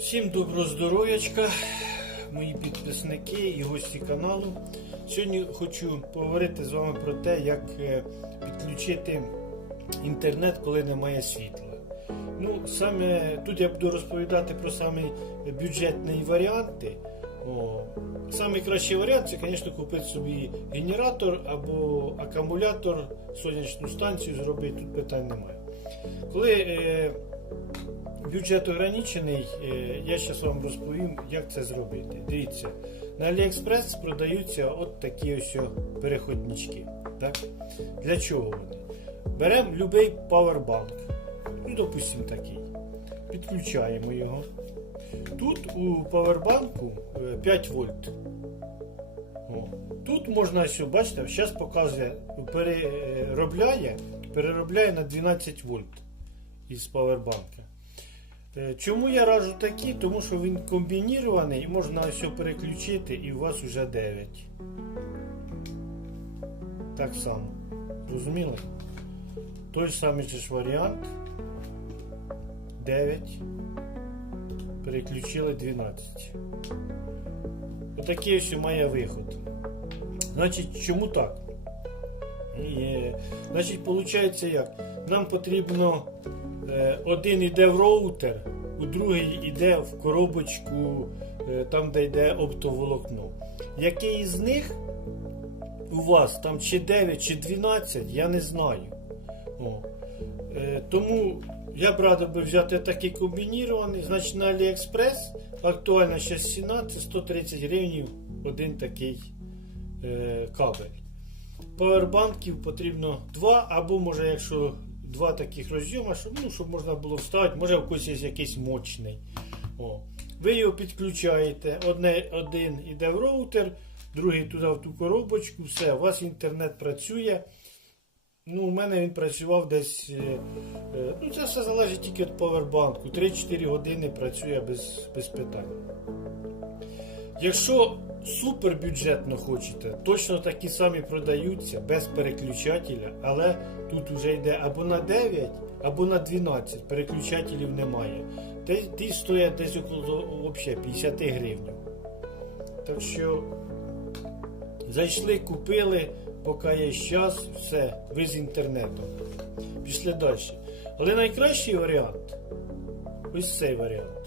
Всім доброго здоров'ячка, мої підписники і гості каналу. Сьогодні хочу поговорити з вами про те, як е, підключити інтернет, коли немає світла. Ну, саме тут я буду розповідати про самі бюджетні варіанти. О, самий кращий варіант це, звісно, купити собі генератор або акумулятор, сонячну станцію зробити, тут питань немає. Коли е, бюджет ограничений, е, я зараз вам розповім, як це зробити. Дивіться, на AliExpress продаються от такі ось переходнички. Так? Для чого вони? Беремо будь-який павербанк. Ну, допустимо, такий. Підключаємо його. Тут у павербанку е, 5 вольт. О. Тут можна ось, бачите, зараз показує, переробляє, переробляє на 12 вольт із павербанка. Е, Чому я раджу такі? Тому що він комбінірований і можна все переключити і у вас вже 9. Так само. Розуміли? Той самий же ж варіант. 9. Переключили 12. Отакий ось має виход. Значить, чому так? Е, Значить, виходить як? Нам потрібно один йде в роутер, у другий йде в коробочку, е, там, де йде оптоволокно. Який із них у вас там чи 9, чи 12, я не знаю. О. Е, тому я б радив би взяти такий комбінірований. Значить на AliExpress актуальна зараз ціна це 130 гривень один такий е, кабель. Павербанків потрібно два, або може, якщо два таких розйома, щоб, ну, щоб можна було вставити, може в когось є якийсь мощний. О. Ви його підключаєте, одне, один іде в роутер, другий туди в ту коробочку, все, у вас інтернет працює. Ну, у мене він працював десь. е, е, Ну, це все залежить тільки від павербанку. 3-4 години працює без, без питань. Якщо супер бюджетно хочете, точно такі самі продаються без переключателя, але тут вже йде або на 9, або на 12. Переключателів немає. Ті, стоять десь около вообще 50 гривень. Так що зайшли, купили, поки є час, все, ви з інтернетом. Пішли далі. Але найкращий варіант ось цей варіант.